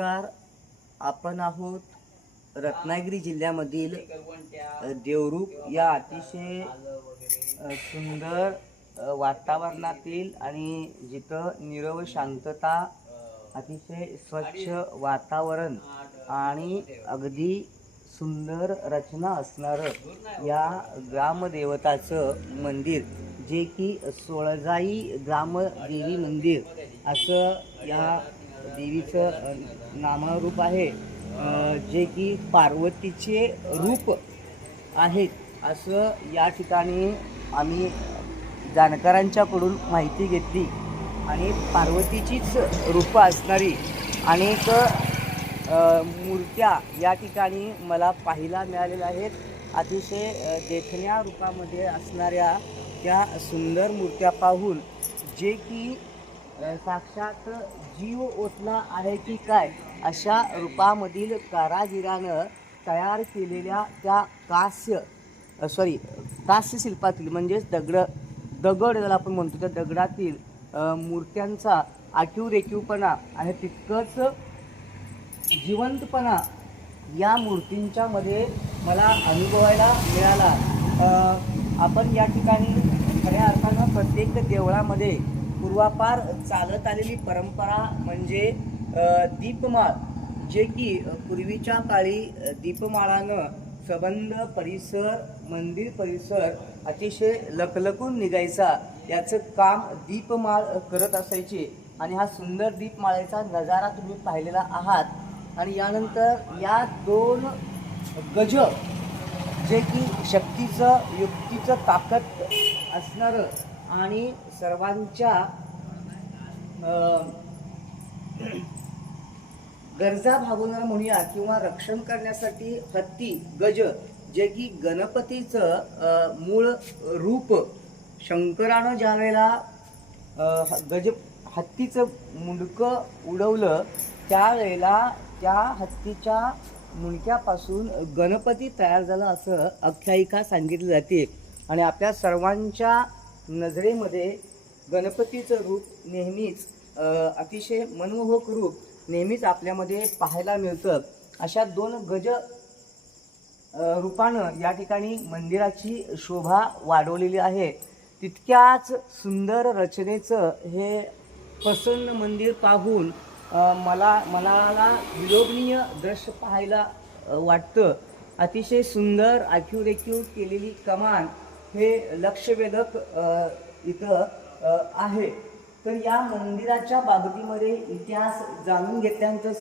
नमस्कार. आपण आहोत रत्नागिरी जिल्ह्यामधील देवरुख या अतिशय सुंदर वातावरणातील आणि जिथं निरव शांतता, अतिशय स्वच्छ वातावरण आणि अगदी सुंदर रचना असणारं या ग्रामदेवताचं मंदिर, जे की सोळजाई ग्रामदेवी मंदिर असं या देवीचं नामरूप आहे, जे की पार्वतीचे रूप आहेत असं या ठिकाणी आम्ही जाणकारांच्याकडून माहिती घेतली. आणि पार्वतीचीच रूपं असणारी अनेक मूर्त्या या ठिकाणी मला पाहायला मिळालेल्या आहेत. अतिशय देखण्या रूपामध्ये असणाऱ्या त्या सुंदर मूर्त्या पाहून जे की साक्षात जीव ओतला आहे की काय अशा रूपामधील कारागिरानं तयार केलेल्या त्या कास्य शिल्पातील म्हणजेच दगड ज्याला आपण म्हणतो त्या दगडातील मूर्त्यांचा आखीव आणि तितकंच जिवंतपणा या मूर्तींच्या मध्ये मला अनुभवायला मिळाला. आपण या ठिकाणी खऱ्या अर्थानं प्रत्येक देवळामध्ये पूर्वापार चालत आलेली परंपरा म्हणजे दीपमाळ, जे की पूर्वीच्या काळी दीपमाळानं संबंध परिसर, मंदिर परिसर अतिशय लखलखून निघायचा. याचं काम दीपमाळ करत असायचे आणि हा सुंदर दीपमाळेचा नजारा तुम्ही पाहिलेला आहात. आणि यानंतर या दोन गज, जे की शक्तीचं, युक्तीचं ताकद असणारं आणि सर्वांच्या गरजा भागवणारा म्हणूया किंवा रक्षण करण्यासाठी हत्ती गज, जे की गणपतीचं मूळ रूप, शंकरानं ज्या वेळेला हत्तीचं मुंडकं उडवलं त्यावेळेला त्या हत्तीच्या मुंडक्यापासून गणपती तयार झाला असं आख्यायिका सांगितली जाते. आणि आपल्या सर्वांच्या नजरेमध्ये गणपतीचं रूप नेहमीच अतिशय मनमोहक रूप नेहमीच आपल्यामध्ये पाहायला मिळतं. अशा दोन गज रूपानं या ठिकाणी मंदिराची शोभा वाढवलेली आहे. तितक्याच सुंदर रचनेचं हे प्रसन्न मंदिर पाहून मनाला विलोभनीय दृश्य पाहायला वाटतं. अतिशय सुंदर आखीव केलेली कमान हे लक्षवेधक इथं आहे. तर या मंदिराच्या बाबतीमध्ये इतिहास जाणून घेतल्यानंतर